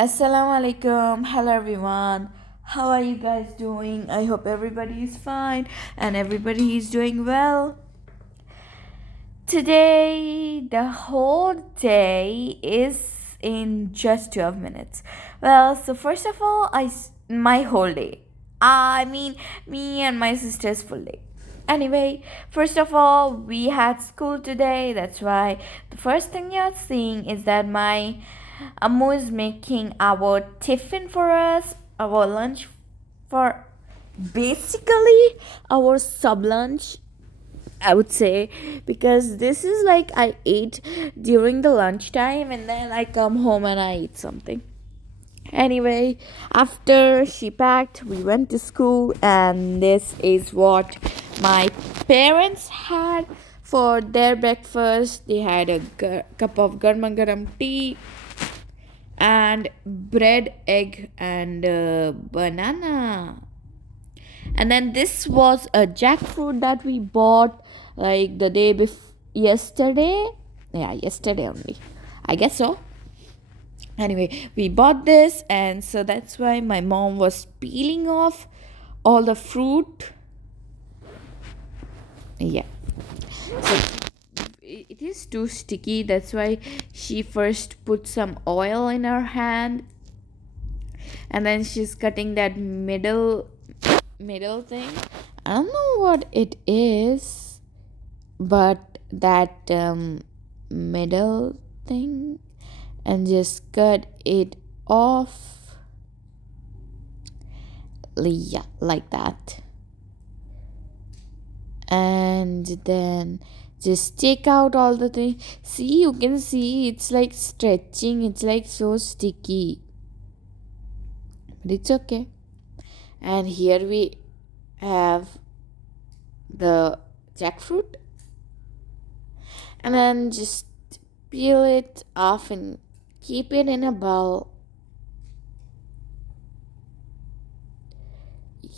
Assalamu alaikum. Hello everyone. How are you guys doing? I hope everybody is fine and everybody is doing well. Today, the whole day is in just 12 minutes. Well, so first of all, my whole day. I mean, me and my sister's full day. Anyway, first of all, we had school today. That's why the first thing you're seeing is that my Ammo is making our tiffin for us, our lunch for basically our sub lunch, I would say, because this is like I ate during the lunchtime and then I come home and I eat something. Anyway, after she packed, we went to school, and this is what my parents had for their breakfast. They had a cup of garma garam tea and bread, egg, and banana. And then this was a jackfruit that we bought like the day before yesterday. Yeah, yesterday only. I guess so. Anyway, we bought this, and so that's why my mom was peeling off all the fruit. Yeah. So it is too sticky. That's why she first put some oil in her hand, and then she's cutting that middle thing. I don't know what it is, but that middle thing, and just cut it off. Yeah, like that. And then just take out all the things. See, you can see it's like stretching, it's like so sticky, but it's okay. And here we have the jackfruit, and then just peel it off and keep it in a bowl.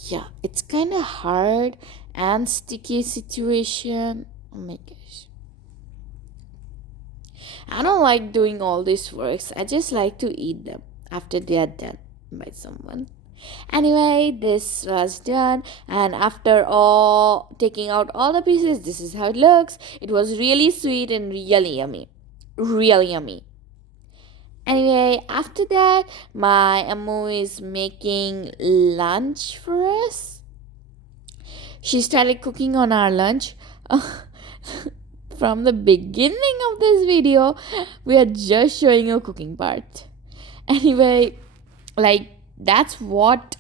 Yeah, it's kind of hard and sticky situation. Oh my gosh, I don't like doing all these works. I just like to eat them after they are done by someone. Anyway, this was done, and after all taking out all the pieces, this is how it looks. It was really sweet and really yummy. Really yummy. Anyway, after that, my Ammu is making lunch for us. She started cooking on our lunch. From the beginning of this video, we are just showing you cooking part. Anyway, like that's what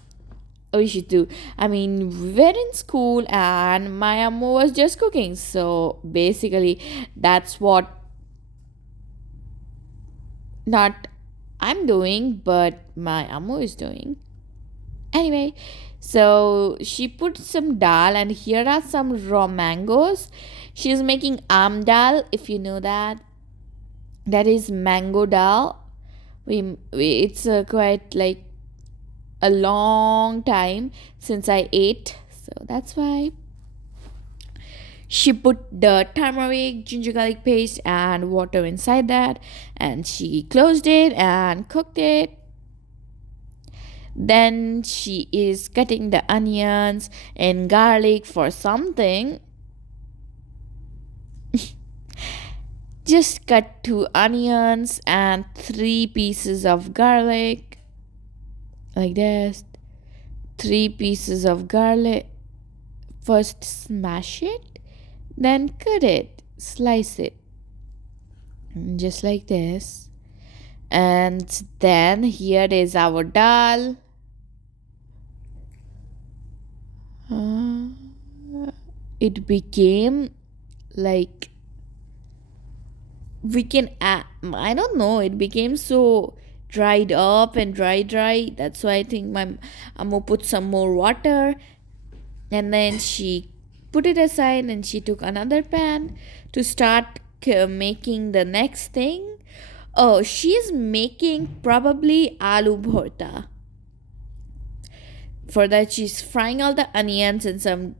we should do. I mean, we were in school and my Ammu was just cooking. So basically, that's what not I'm doing, but my Ammu is doing. Anyway, so she put some dal, and here are some raw mangoes. She's making dal, if you know that. That is mango dal. It's quite like a long time since I ate, so that's why. She put the turmeric, ginger garlic paste, and water inside that, and she closed it and cooked it. Then she is cutting the onions and garlic for something. Just cut 2 onions and 3 pieces of garlic. Like this. 3 pieces of garlic. First smash it, then cut it, slice it. Just like this. And then here is our dal. It became like we can add, I don't know, it became so dried up and dry. That's why I think my Ammo put some more water, and then she put it aside, and she took another pan to start making the next thing. Oh, she's making probably aloo bhorta. For that, she's frying all the onions and some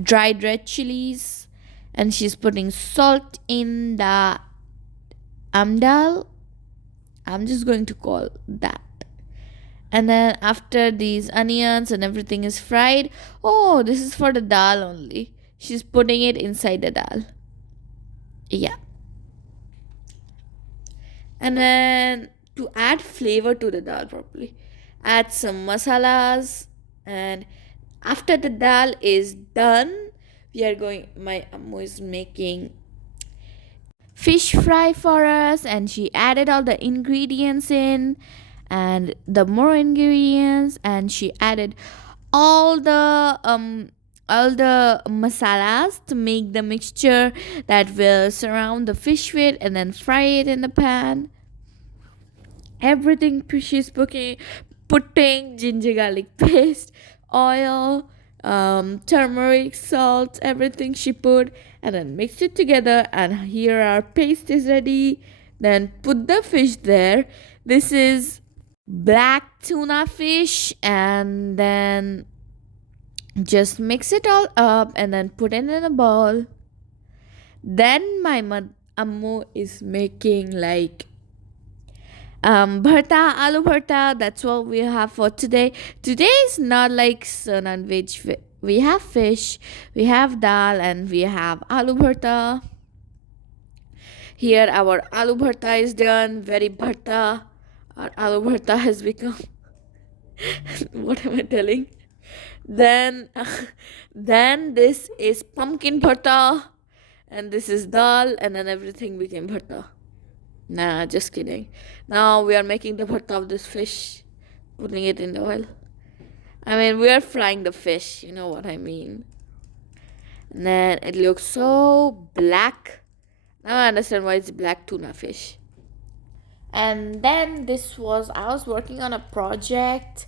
dried red chilies, and she's putting salt in the amdal. I'm just going to call that. And then after these onions and everything is fried, oh, this is for the dal only. She's putting it inside the dal. Yeah. And then to add flavor to the dal properly, add some masalas. And after the dal is done, my ammu is making fish fry for us, and she added all the ingredients in and the more ingredients, and she added all the masalas to make the mixture that will surround the fish with, and then fry it in the pan. Everything she's putting ginger garlic paste, oil, turmeric, salt, everything she put, and then mix it together. And here our paste is ready. Then put the fish there. This is black tuna fish, and then just mix it all up and then put it in a bowl. Then my ammu is making like bharta, aloo bharta. That's what we have for today. Today is not like so non-veg. We have fish, we have dal, and we have aloo bharta. Here our aloo bharta is done. Very bharta. Our aloo bharta has become. What am I telling? Then, then this is pumpkin bharta, and this is dal, and then everything became bharta. Nah, just kidding. Now we are making the bharta of this fish, putting it in the oil. I mean, we are frying the fish, you know what I mean. And then it looks so black. Now I understand why it's black tuna fish. And then I was working on a project.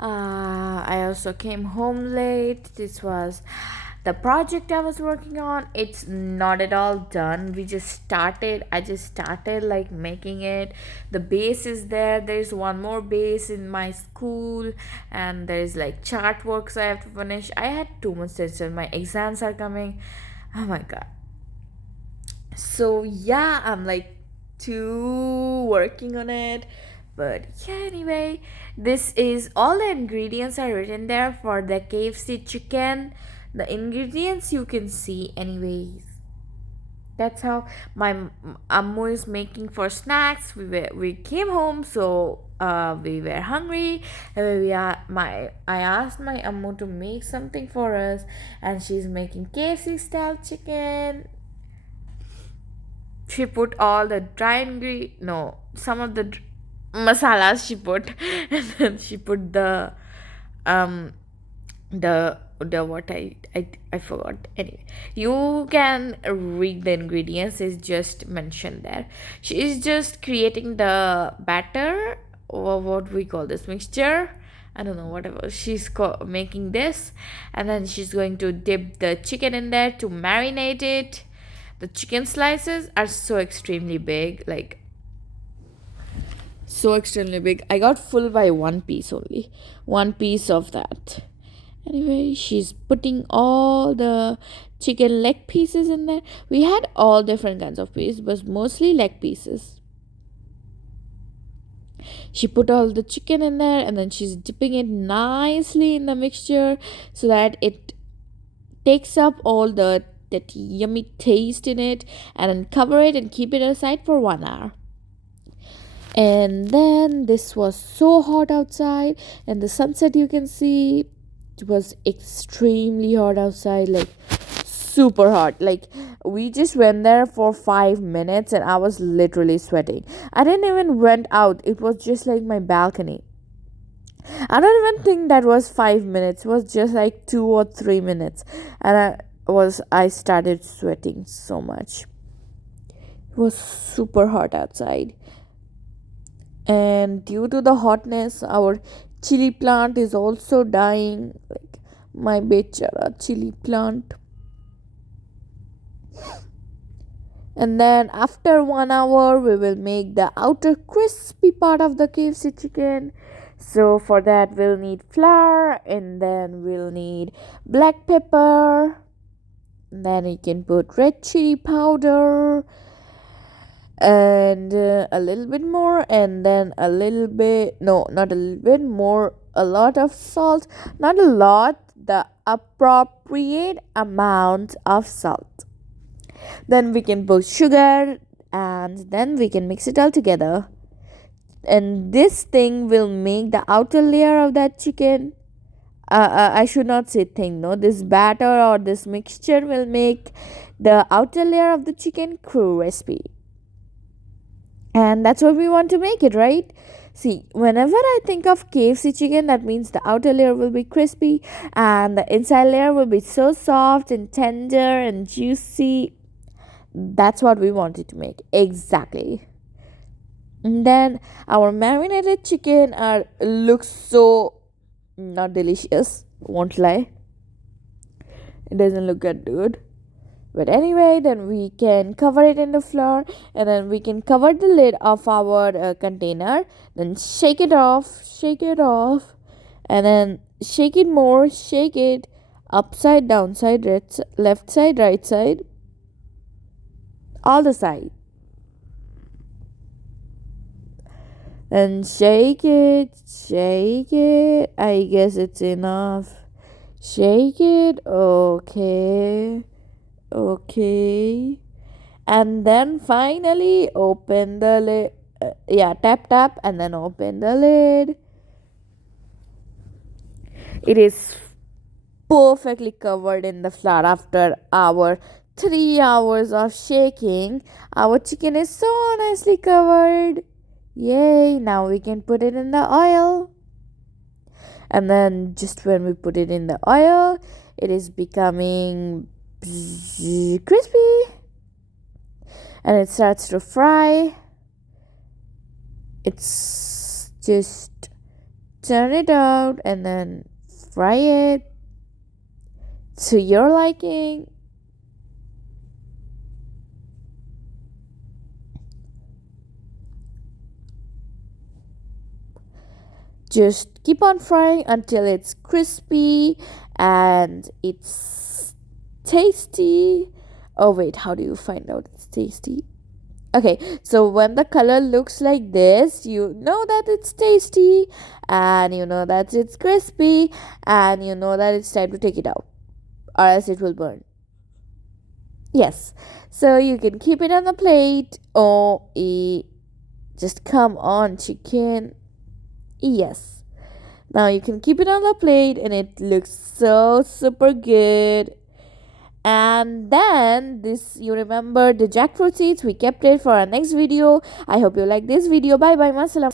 I also came home late. This was the project I was working on. It's not at all done. I just started like making it. The base is there's one more base in my school, and there's like chart works I have to finish. I had too much tension. My exams are coming. Oh my god. So yeah, I'm like working on it. But yeah, anyway, this is all the ingredients are written there for the KFC chicken. The ingredients you can see anyways. That's how my ammu is making for snacks. We came home, so we were hungry. I asked my ammu to make something for us, and she's making KFC style chicken. She put all the some of the masalas she put, and then she put the what I forgot. Anyway, you can read the ingredients, is just mentioned there. She is just creating the batter, or what we call this mixture, I don't know, whatever. She's making this, and then she's going to dip the chicken in there to marinate it. The chicken slices are so extremely big, like so extremely big. I got full by one piece only. One piece of that. Anyway, she's putting all the chicken leg pieces in there. We had all different kinds of pieces, but mostly leg pieces. She put all the chicken in there, and then she's dipping it nicely in the mixture so that it takes up all that yummy taste in it, and then cover it and keep it aside for 1 hour. And then this was so hot outside, and the sunset you can see, it was extremely hot outside, like super hot. Like we just went there for 5 minutes and I was literally sweating. I didn't even went out. It was just like my balcony. I don't even think that was 5 minutes. It was just like 2 or 3 minutes, and I started sweating so much. It was super hot outside, and due to the hotness, our chili plant is also dying. Like my bechara chili plant. And then after 1 hour, we will make the outer crispy part of the KFC chicken. So for that, we'll need flour, and then we'll need black pepper. And then you can put red chili powder, and a little bit more, and then a little bit, no, not a little bit more, a lot of salt, not a lot, the appropriate amount of salt. Then we can put sugar, and then we can mix it all together, and this thing will make the outer layer of that chicken, I should not say thing, no, this batter or this mixture will make the outer layer of the chicken crispy. And that's what we want to make it, right? See, whenever I think of KFC chicken, that means the outer layer will be crispy and the inside layer will be so soft and tender and juicy. That's what we wanted to make. Exactly. And then our marinated chicken looks so not delicious, won't lie. It doesn't look that good. But anyway, then we can cover it in the flour, and then we can cover the lid of our container. Then shake it off, and then shake it more, shake it upside, downside, left side, right side, all the side. And shake it. I guess it's enough. Shake it. Okay. And then finally open the lid. Tap, and then open the lid. It is perfectly covered in the flour. After our 3 hours of shaking, our chicken is so nicely covered. Yay, now we can put it in the oil. And then just when we put it in the oil, it is becoming crispy, and it starts to fry. It's just turn it out and then fry it to your liking. Just keep on frying until it's crispy and it's tasty. Oh wait, how do you find out it's tasty? Okay, so when the color looks like this, you know that it's tasty, and you know that it's crispy, and you know that it's time to take it out, or else it will burn. Yes, so you can keep it on the plate. Just come on, chicken. Yes. Now you can keep it on the plate, and it looks so super good. And then this, you remember the jackfruit seeds, we kept it for our next video. I hope you like this video. Bye bye, masalam.